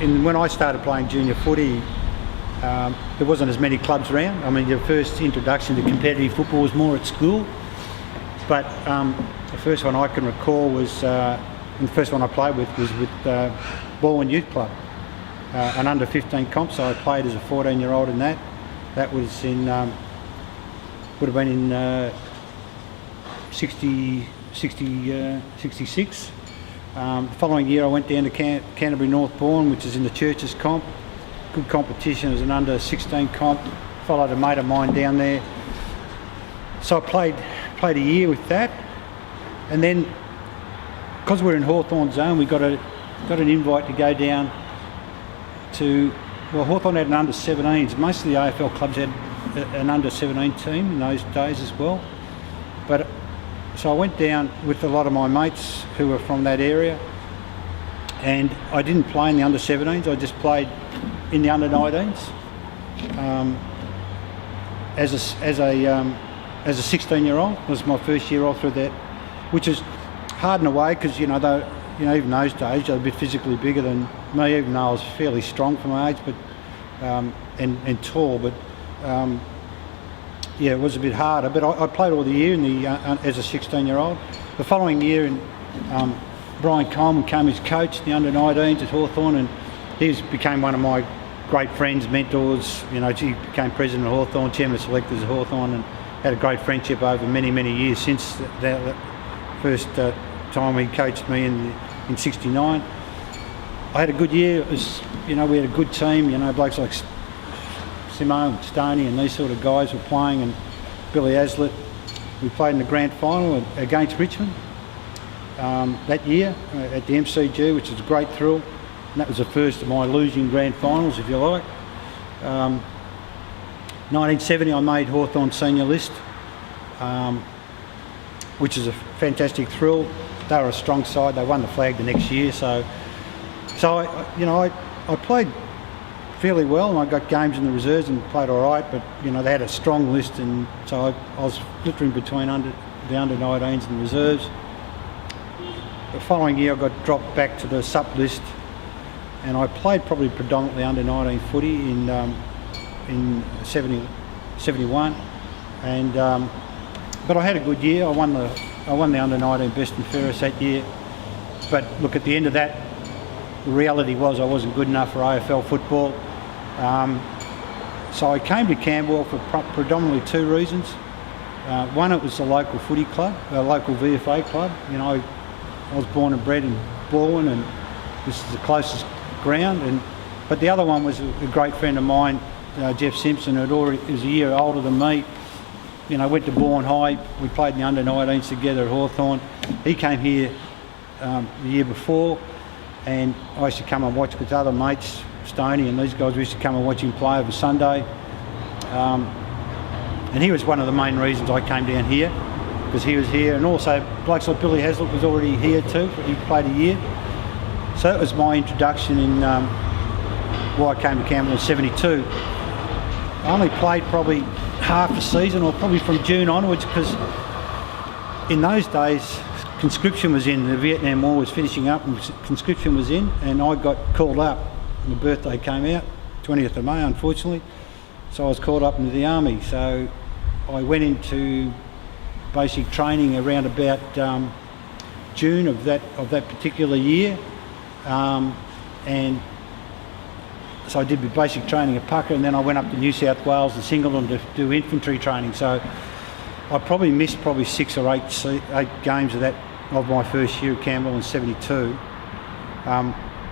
when I started playing junior footy, there wasn't as many clubs around. I mean, your first introduction to competitive football was more at school. But the first one I can recall was, the first one I played with was with Balwyn Youth Club, an under 15 comp. So I played as a 14-year-old in that. That was in, would have been in 66. The following year I went down to Canterbury Northbourne, which is in the Churches comp. Good competition as an under 16 comp. Followed a mate of mine down there. So I played a year with that, and then because we're in Hawthorn zone, we got an invite to go down to, well, Hawthorn had an under 17s. Most of the AFL clubs had an under 17 team in those days as well. But so I went down with a lot of my mates who were from that area, and I didn't play in the under 17s. I just played in the under 19s as a 16-year-old. It was my first year all through that, which is hard in a way because even those days they were a bit physically bigger than me, even though I was fairly strong for my age, but and tall. But yeah, it was a bit harder. But I played all the year in the as a 16-year-old. The following year, Brian Coleman became his coach, the under 19s at Hawthorn, and he became one of my great friends, mentors. He became president of Hawthorn, chairman of selectors at Hawthorn, and had a great friendship over many, many years since that first time he coached me in '69. I had a good year. It was, we had a good team. Blokes like Simo, Stoney, and these sort of guys were playing, and Billy Aslett. We played in the grand final against Richmond that year at the MCG, which was a great thrill. And that was the first of my losing grand finals, if you like. 1970, I made Hawthorn senior list, which is a fantastic thrill. They were a strong side. They won the flag the next year, so I played fairly well, and I got games in the reserves and played all right. But they had a strong list, and so I was flittering between the under 19s and reserves. The following year, I got dropped back to the sup list, and I played probably predominantly under 19 footy in 71, and but I had a good year. I won the under 19 best and fairest that year. But look, at the end of that, the reality was I wasn't good enough for AFL football. So I came to Camberwell for predominantly two reasons. One, it was the local footy club, a local VFA club. I was born and bred in Balwyn, and this is the closest ground. But the other one was a great friend of mine, Jeff Simpson, who was a year older than me. Went to Bourne High. We played in the under 19s together at Hawthorn. He came here the year before, and I used to come and watch with other mates, Stoney and these guys. We used to come and watch him play over Sunday. And he was one of the main reasons I came down here, because he was here, and also blokes like Billy Aslett was already here too. He played a year. So that was my introduction in why I came to Camberwell in 72. I only played probably half a season, or probably from June onwards, because in those days conscription was in. The Vietnam War was finishing up and conscription was in, and I got called up. My birthday came out, 20th of May, unfortunately. So I was called up into the army. So I went into basic training around about June of that particular year, and so I did my basic training at Pucker, and then I went up to New South Wales and Singleton to do infantry training. So I probably missed 6 or 8 games of my first year at Camberwell in 72.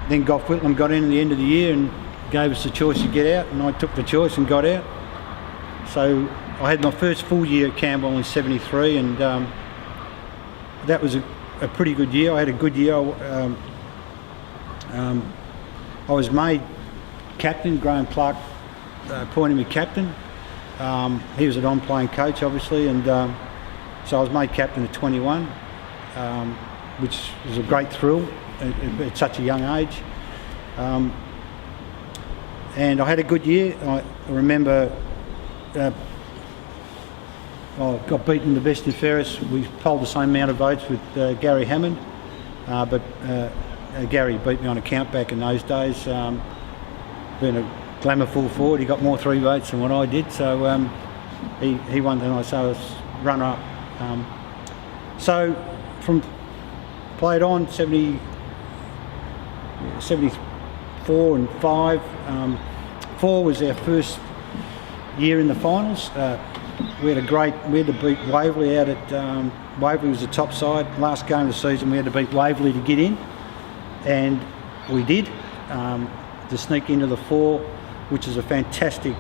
Then Gough Whitlam got in at the end of the year and gave us the choice to get out, and I took the choice and got out. So I had my first full year at Camberwell in 73, and that was a pretty good year. I had a good year. I was made captain. Graham Clark appointed me captain. He was a non-playing coach, obviously, and so I was made captain at 21, which was a great thrill at such a young age. And I had a good year. I remember I got beaten the best and fairest. We polled the same amount of votes with Gary Hammond, but Gary beat me on a count back in those days. Being a glamour full forward, he got more 3 votes than what I did, so he won the night, so I was runner-up. So from played on 74 and 5. 4 was our first year in the finals. We had to beat Waverley out at Waverley was the top side. Last game of the season we had to beat Waverley to get in, and we did, to sneak into the 4, which is a fantastic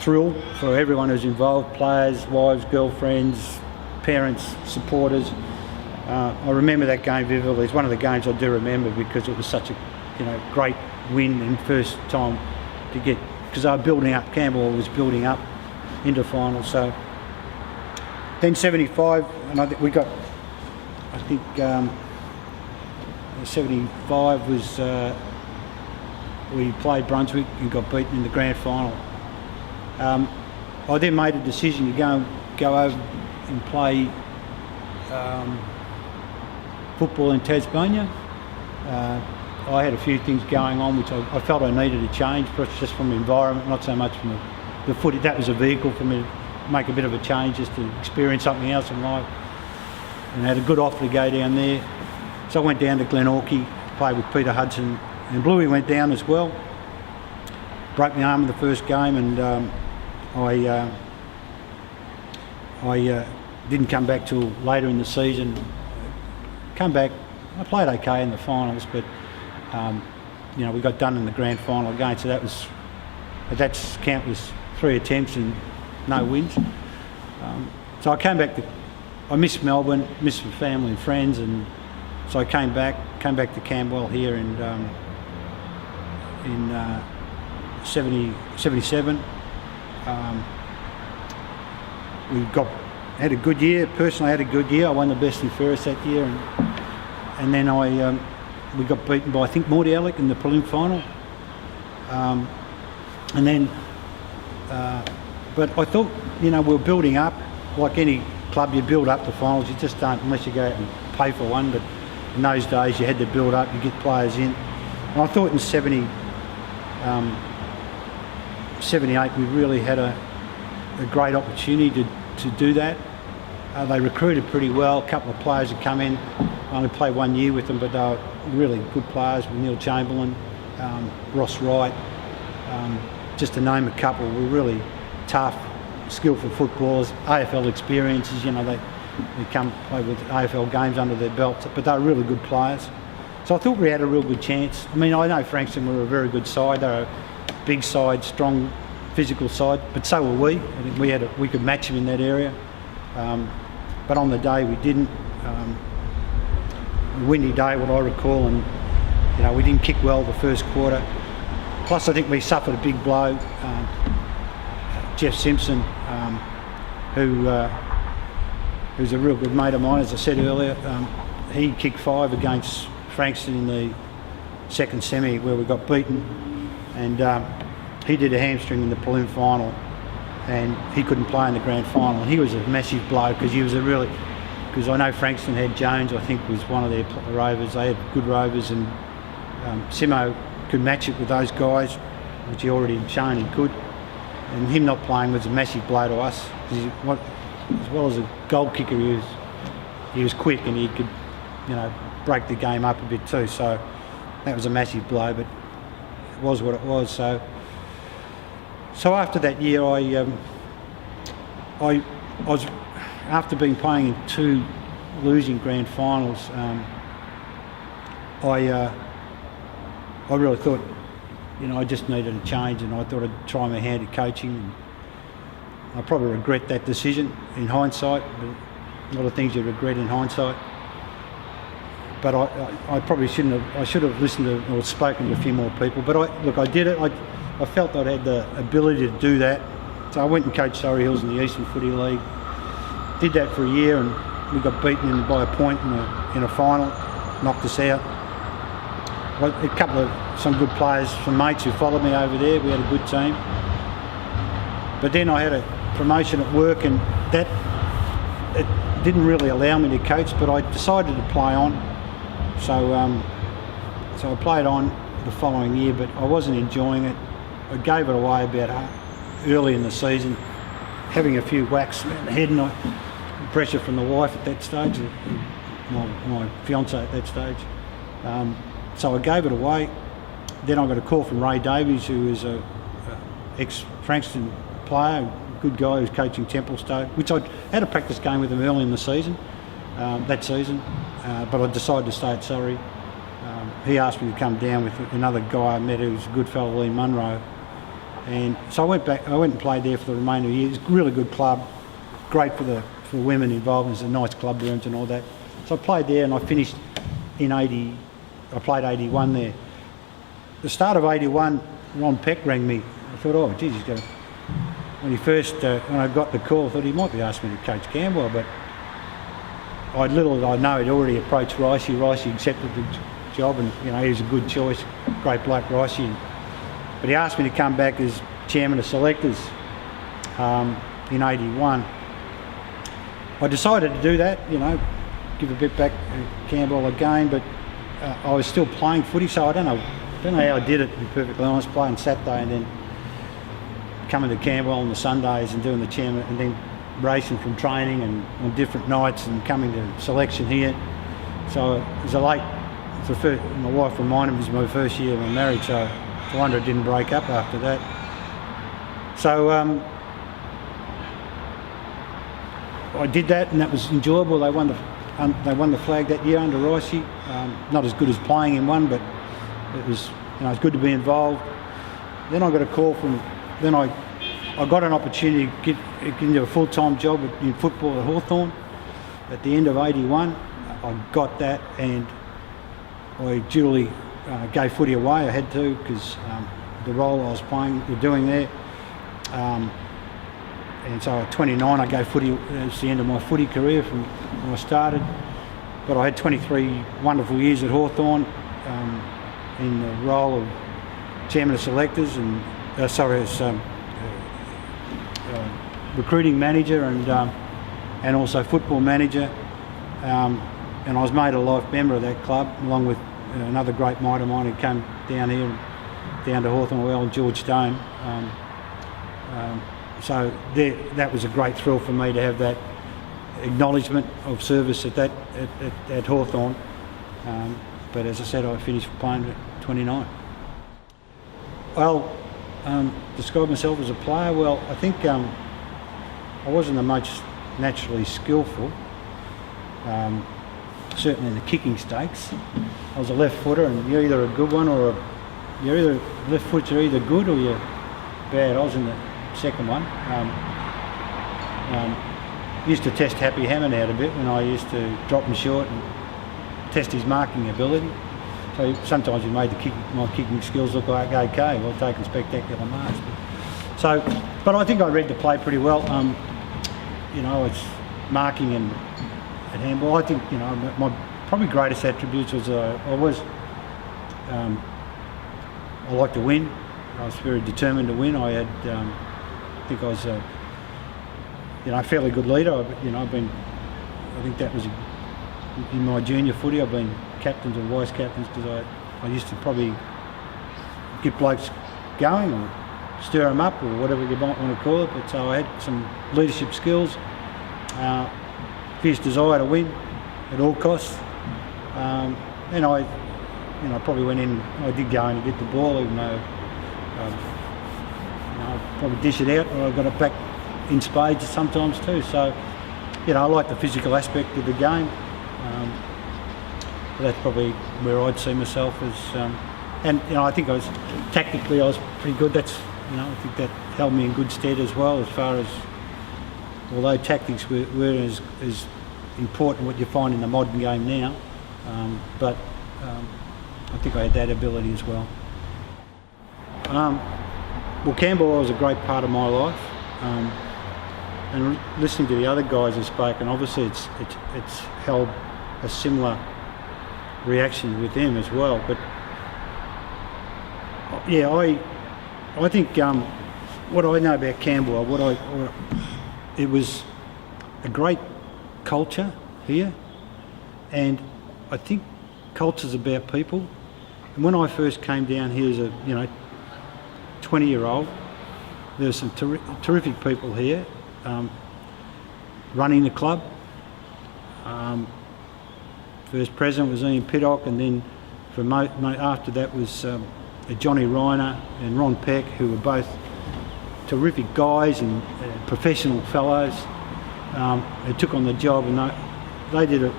thrill for everyone who's involved, players, wives, girlfriends, parents, supporters. I remember that game vividly. It's one of the games I do remember because it was such a great win and first time to get, because they were building up, Campbell was building up into finals. So then 75, and I think we got, 75 was, we played Brunswick and got beaten in the grand final. I then made a decision to go over and play football in Tasmania. I had a few things going on which I felt I needed to change, just from the environment, not so much from the footy. That was a vehicle for me to make a bit of a change, just to experience something else in life. And I had a good offer to go down there. So I went down to Glenorchy, played with Peter Hudson, and Bluey went down as well. Broke my arm in the first game, and I didn't come back till later in the season. Come back, I played okay in the finals, but we got done in the grand final again. So that was, at that count, was 3 attempts and no wins. So I came back I missed Melbourne, missed my family and friends, and so I came back to Camberwell here in 77. Had a good year. Personally, I had a good year. I won the best and fairest that year, and then we got beaten by, I think, Morty Alec in the prelim final. And then, but I thought, we were building up. Like any club, you build up the finals. You just don't, unless you go out and pay for one. But in those days, you had to build up. You get players in. And I thought in 78, we really had a great opportunity to do that. They recruited pretty well. A couple of players had come in. I only played 1 year with them, but they were really good players. With Neil Chamberlain, Ross Wright, just to name a couple. Were really tough, skillful footballers. AFL experiences, they come play with AFL games under their belts, but they were really good players. So I thought we had a real good chance. I mean, I know Frankston were a very good side. They were a big side, strong, physical side, but so were we. I think we could match them in that area. But on the day we didn't. A windy day, what I recall, and we didn't kick well the first quarter. Plus, I think we suffered a big blow. Jeff Simpson, who's a real good mate of mine, as I said earlier, he kicked 5 against Frankston in the second semi where we got beaten, and he did a hamstring in the prelim final, and he couldn't play in the grand final. And he was a massive blow because I know Frankston had Jones, I think, was one of their rovers. They had good rovers, and Simo could match it with those guys, which he already had shown he could. And him not playing was a massive blow to us. As well as a goal kicker, he was quick, and he could, break the game up a bit too. So that was a massive blow, but it was what it was. So after that year, I was, after playing in 2 losing grand finals, I really thought, I just needed a change, and I thought I'd try my hand at coaching. I probably regret that decision in hindsight, but a lot of things you regret in hindsight. But I probably shouldn't have. I should have listened to or spoken to a few more people. But I did it. I felt I'd had the ability to do that. So I went and coached Surrey Hills in the Eastern Footy League. Did that for a year, and we got beaten by a point in a final, knocked us out. A couple of some good players, some mates who followed me over there. We had a good team. But then I had a promotion at work, and it didn't really allow me to coach, but I decided to play on. So So I played on the following year, but I wasn't enjoying it. I gave it away about early in the season, having a few whacks around the head and pressure from the wife at that stage, my fiance at that stage. So I gave it away. Then I got a call from Ray Davies, who is a ex-Frankston player, good guy who's coaching Templestowe, which I had a practice game with him early in the season, that season, but I decided to stay at Surrey. He asked me to come down with another guy I met who's a good fellow, Lee Munro, and so I went and played there for the remainder of the year. It's a really good club, great for women involved. There's a nice club rooms and all that. So I played there and I finished in 80. I played 81 there. The start of 81, Ron Peck rang me. I thought, oh, geez, he's got to... When I got the call, I thought he might be asking me to coach Camberwell, but little did I know he'd already approached Ricey. Ricey accepted the job, and he was a good choice, great bloke, Ricey. But he asked me to come back as chairman of selectors in 81. I decided to do that, give a bit back to Camberwell again, but I was still playing footy, so I don't know how I did it, to be perfectly honest, playing Saturday and then coming to Camberwell on the Sundays and doing the chairman, and then racing from training and on different nights and coming to selection here. So it was my wife reminded me it was my first year of my marriage, so I wonder it didn't break up after that. So I did that, and that was enjoyable. They won the flag that year under Ricey. Not as good as playing in one, but it was it's good to be involved. Then I got a call I got an opportunity to get into a full-time job in football at Hawthorn. At the end of 81, I got that, and I duly gave footy away. I had to, because the role I was doing there. And so at 29, I gave footy. It's the end of my footy career from when I started. But I had 23 wonderful years at Hawthorn in the role of chairman of selectors and as recruiting manager and also football manager. And I was made a life member of that club, along with another great mate of mine who came down here, down to Hawthorn, George Stone. So that was a great thrill for me to have that acknowledgement of service at Hawthorn. But as I said, I finished playing at 29. Well, describe myself as a player. Well, I think I wasn't the most naturally skillful. Certainly in the kicking stakes. I was a left footer, and you're either a good one left foot, you're either good or you're bad. I was in the second one. Used to test Happy Hammond out a bit when I used to drop him short and test his marking ability. So sometimes he made my kicking skills look like okay, well, taking spectacular marks. But I think I read the play pretty well. It's marking and at handball. I think my probably greatest attributes was I like to win. I was very determined to win. I think I was a fairly good leader. I think that was in my junior footy. I've been captains or vice captains because I used to probably get blokes going or stir them up or whatever you might want to call it. But so I had some leadership skills, fierce desire to win at all costs. And I probably went in. I did go in and get the ball, even though I'd probably dish it out, or I got it back in spades sometimes too. So, I like the physical aspect of the game. That's probably where I'd see myself as. And I think I was tactically pretty good. That's I think that held me in good stead as well, as far as although tactics weren't as important what you find in the modern game now, but I think I had that ability as well. Well, Camberwell was a great part of my life, and listening to the other guys who've spoken, obviously it's held a similar reaction with them as well. But yeah, I think what I know about Camberwell, it was a great culture here, and I think culture's about people, And when I first came down here as a 20-year-old, there were some terrific people here running the club. First president was Ian Piddock, and then after that was Johnny Reiner and Ron Peck, who were both terrific guys and professional fellows. They took on the job, and they did a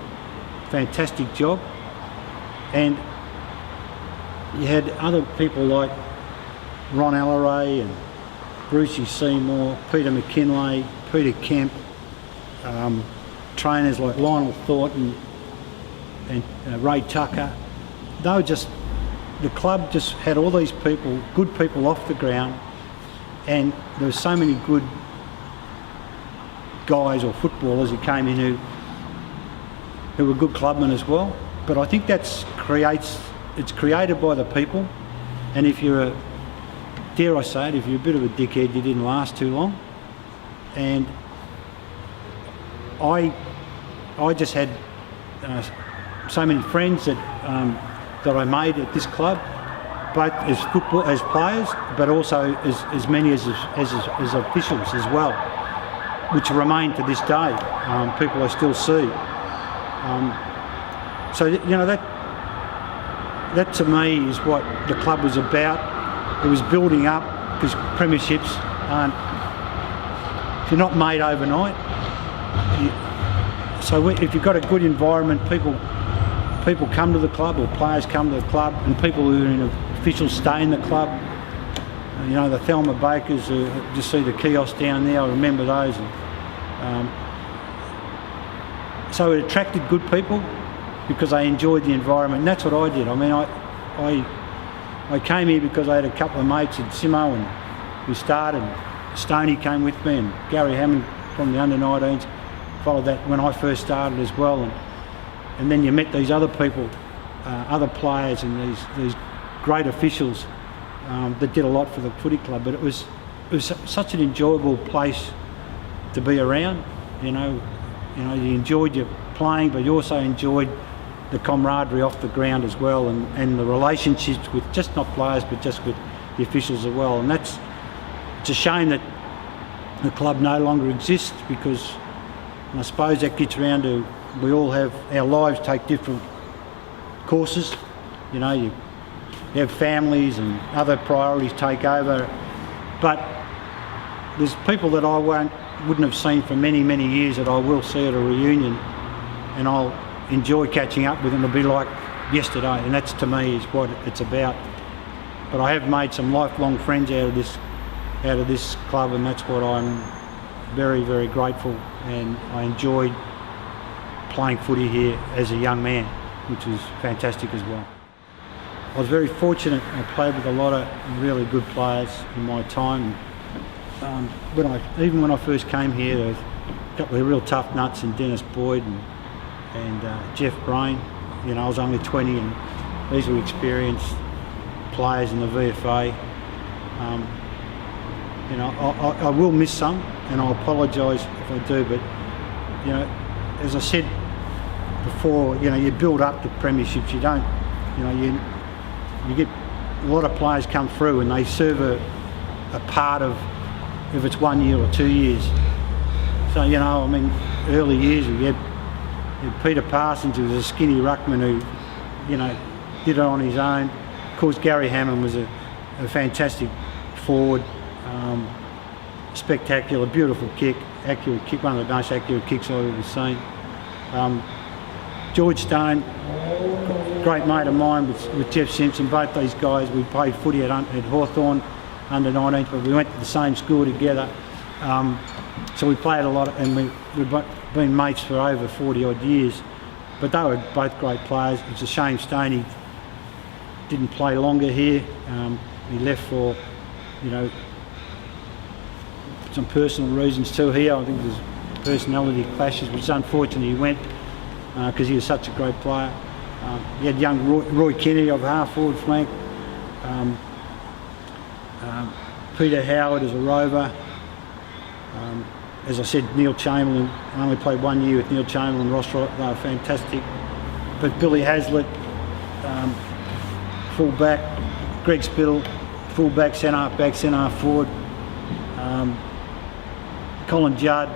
fantastic job. And you had other people like Ron Alleray and Brucey Seymour, Peter McKinlay, Peter Kemp, trainers like Lionel Thornton and Ray Tucker. They were the club just had all these people, good people off the ground, and there were so many good guys or footballers who came in who were good clubmen as well. But I think it's created by the people, and if you're dare I say it, if you're a bit of a dickhead, you didn't last too long. And I just had so many friends that I made at this club, both as players, but also as many as officials as well, which remain to this day. People I still see. So that to me is what the club was about. It was building up, because premierships aren't, they're not made overnight. So if you've got a good environment, people come to the club, or players come to the club, and people who are in officials stay in the club. The Thelma Bakers, just see the kiosk down there, I remember those. So it attracted good people because they enjoyed the environment, and that's what I did. I mean, I came here because I had a couple of mates at Simo, and we started. Stoney came with me, and Gary Hammond from the under-19s followed that when I first started as well. And then you met these other people, other players, and these great officials that did a lot for the footy club. But it was such an enjoyable place to be around. You enjoyed your playing, but you also enjoyed the camaraderie off the ground as well, and the relationships with just not players, but just with the officials as well. And it's a shame that the club no longer exists, because I suppose that gets around to, we all have, our lives take different courses. You have families and other priorities take over, but there's people that I wouldn't have seen for many, many years that I will see at a reunion, and I'll enjoy catching up with them. It'll be like yesterday, and that's, to me, is what it's about. But I have made some lifelong friends out of this club, and that's what I'm very, very grateful. And I enjoyed playing footy here as a young man, which was fantastic as well. I was very fortunate. I played with a lot of really good players in my time. Even when I first came here, there was a couple of real tough nuts, and Dennis Boyd and Jeff Brain. I was only 20, and these were experienced players in the VFA. I will miss some, and I apologise if I do, but as I said before, you build up to premierships. You don't, you get a lot of players come through, and they serve a part of, if it's 1 year or 2 years. So early years we had Peter Parsons, who was a skinny ruckman who, did it on his own. Of course, Gary Hammond was a fantastic forward, spectacular, beautiful kick, accurate kick, one of the most accurate kicks I've ever seen. George Stone, great mate of mine with Jeff Simpson. Both these guys, we played footy at Hawthorn under 19s, but we went to the same school together. So we played a lot, and we've been mates for over 40 odd years. But they were both great players. It's a shame Stoney didn't play longer here. He left for, some personal reasons too here. I think there's personality clashes, which unfortunately he went because he was such a great player. You had young Roy Kennedy of half forward flank. Peter Howard as a rover. As I said, Neil Chamberlain, I only played 1 year with Neil Chamberlain, Ross Wright, they were fantastic. But Billy Hazlitt, full back, Greg Spittle, full back, centre half back, centre half forward. Colin Judd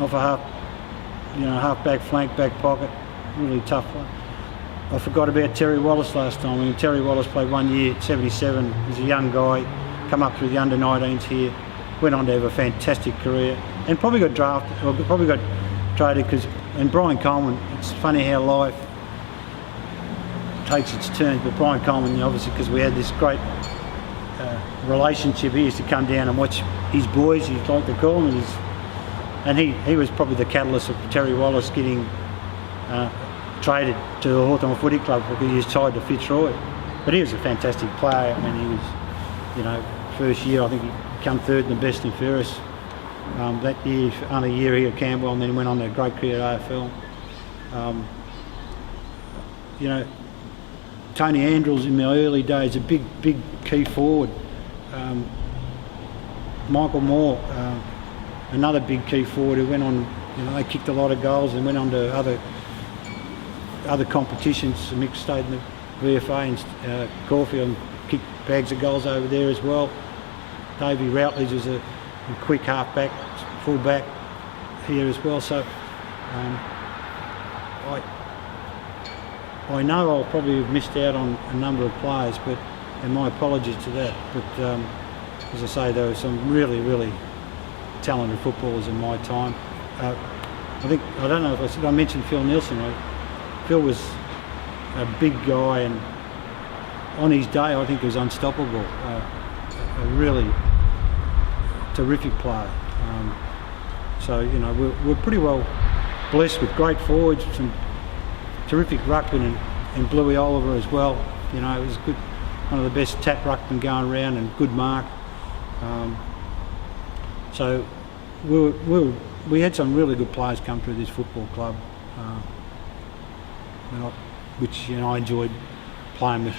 off a half back, flank, back pocket, really tough one. I forgot about Terry Wallace last time. I mean, Terry Wallace played 1 year at 77. He's a young guy, come up through the under-19s here, went on to have a fantastic career, and probably got drafted, or probably got traded because. And Brian Coleman, it's funny how life takes its turns, but Brian Coleman, obviously, because we had this great relationship, he used to come down and watch his boys, he'd like to call them, and he was probably the catalyst of Terry Wallace getting traded to the Hawthorn Footy Club because he was tied to Fitzroy. But he was a fantastic player. I mean, he was, first year I think he came third in the best and fairest. That year, only a year here at Campbell, and then went on to a great career at AFL. Tony Andrews in my early days, a big key forward. Michael Moore, another big key forward who went on, they kicked a lot of goals and went on to other competitions. Mick stayed in the VFA and Caulfield and kicked bags of goals over there as well. Davey Routledge was a quick half-back, full-back here as well. So I know I'll probably have missed out on a number of players, and my apologies to that. But as I say, there were some really talented footballers in my time. I don't know if I mentioned Phil Nielsen. Phil was a big guy, and on his day I think he was unstoppable. A really terrific player. So we're pretty well blessed with great forwards, some terrific ruckman and Bluey Oliver as well. It was good, one of the best tap ruckmen going around, and good mark. So we had some really good players come through this football club, which I enjoyed playing with.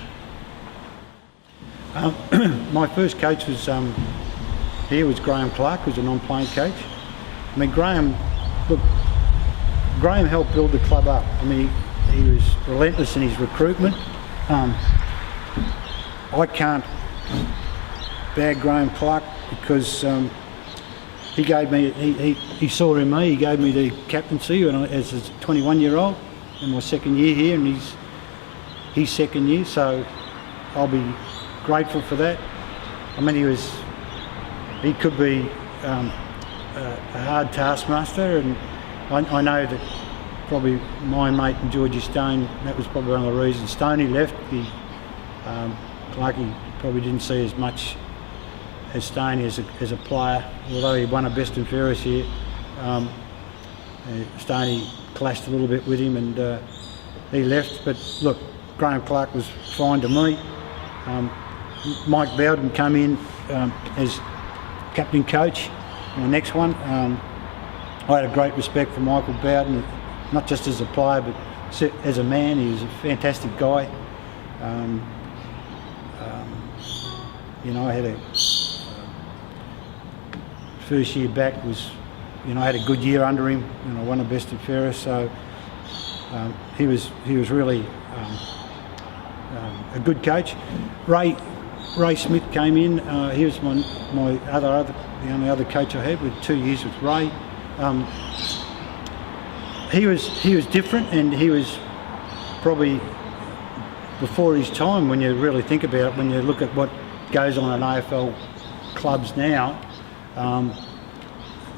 My first coach was Graham Clark, who was a non-playing coach. I mean, Graham helped build the club up. I mean, he was relentless in his recruitment. I can't bag Graham Clark because he gave me, he saw in me, he gave me the captaincy as a 21-year-old in my second year here, and his second year, so I'll be grateful for that. I mean, he could be a hard taskmaster, and I know that probably my mate and Georgie Stone, that was probably one of the reasons Stoney left. Clarkie probably didn't see as much as Stoney as a player, although he won a best and fairest here. Stoney clashed a little bit with him, and he left. But look, Graham Clark was fine to me. Mike Bowden came in as captain coach in the next one. I had a great respect for Michael Bowden, not just as a player but as a man. He was a fantastic guy. I had a first year back was, I had a good year under him, and I won a best and fairest. So he was really a good coach. Ray Smith came in. He was the only other coach I had with 2 years with Ray. He was different, and he was probably before his time when you really think about it, when you look at what goes on in AFL clubs now,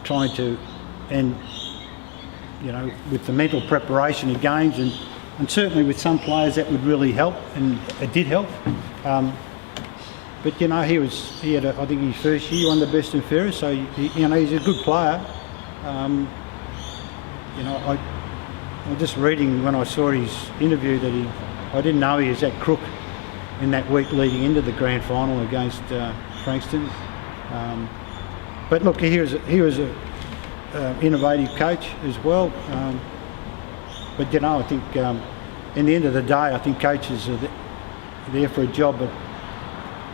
trying to, and with the mental preparation of games, and certainly with some players that would really help, and it did help. But he had I think his first year won the best and fairest, so he's a good player. I was just reading when I saw his interview that I didn't know he was at Crook in that week leading into the grand final against Frankston. But look, he was a innovative coach as well. But I think in the end of the day, I think coaches are there for a job, but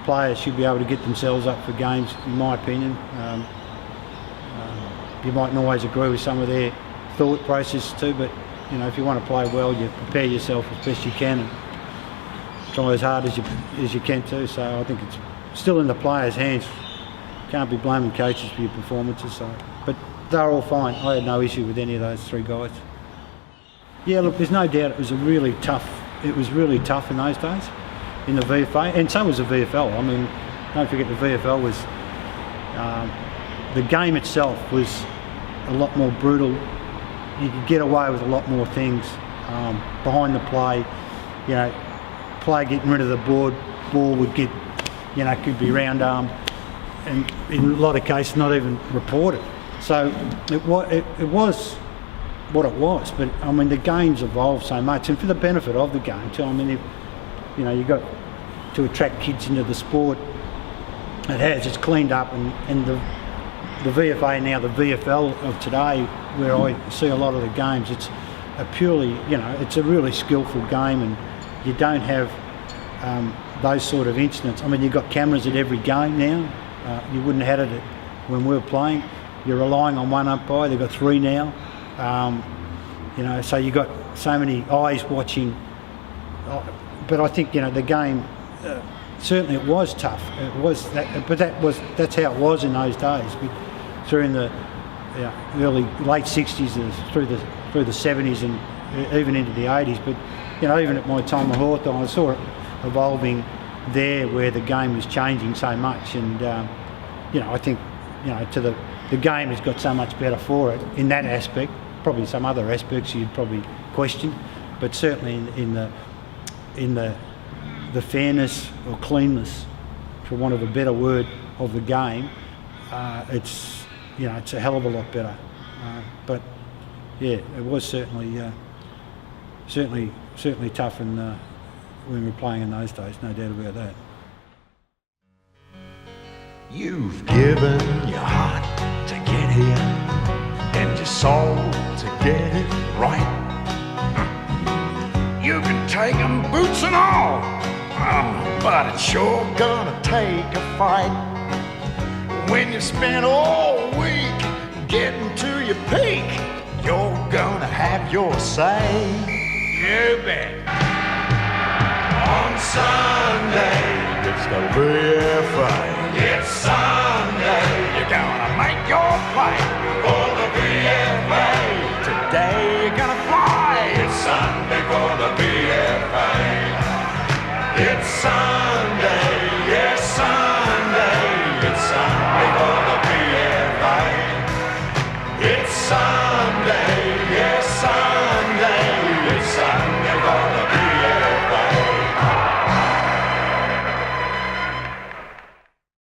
players should be able to get themselves up for games, in my opinion. You mightn't always agree with some of their thought processes too, but if you want to play well, you prepare yourself as best you can and try as hard as you can too. So I think it's still in the players' hands. Can't be blaming coaches for your performances. So, but they're all fine. I had no issue with any of those three guys. Yeah, look, there's no doubt it was really tough in those days in the VFA, and so was the VFL. I mean, don't forget the VFL was, the game itself was a lot more brutal. You could get away with a lot more things behind the play. You know, player getting rid of the ball would get, you know, could be round arm, and in a lot of cases not even reported. So it was what it was. But I mean, the game's evolved so much, and for the benefit of the game too. I mean, you know, you got to attract kids into the sport. It's cleaned up, and the VFA now, the VFL of today, where I see a lot of the games, it's a purely, you know, it's a really skillful game, and you don't have those sort of incidents. I mean, you've got cameras at every game now. You wouldn't have had it when we were playing. You're relying on one umpire. They've got three now. You know, so you've got so many eyes watching. But I think, you know, the game, certainly it was tough. It was that, but that's how it was in those days. Through in the late 60s through the 70s and even into the 80s. But you know, even at my time at Hawthorn, I saw it evolving there, where the game was changing so much. And you know, I think, you know, the game has got so much better for it in that aspect. Probably some other aspects you'd probably question, but certainly in the fairness or cleanness, for want of a better word, of the game, it's, you know, it's a hell of a lot better. But yeah, it was certainly tough when we were playing in those days, no doubt about that. You've given your heart to get here, and your soul to get it right. You can take 'em boots and all, but it's sure gonna take a fight. When you spend all week getting to your peak, you're gonna have your say. You bet. On Sunday, it's gonna be a fight.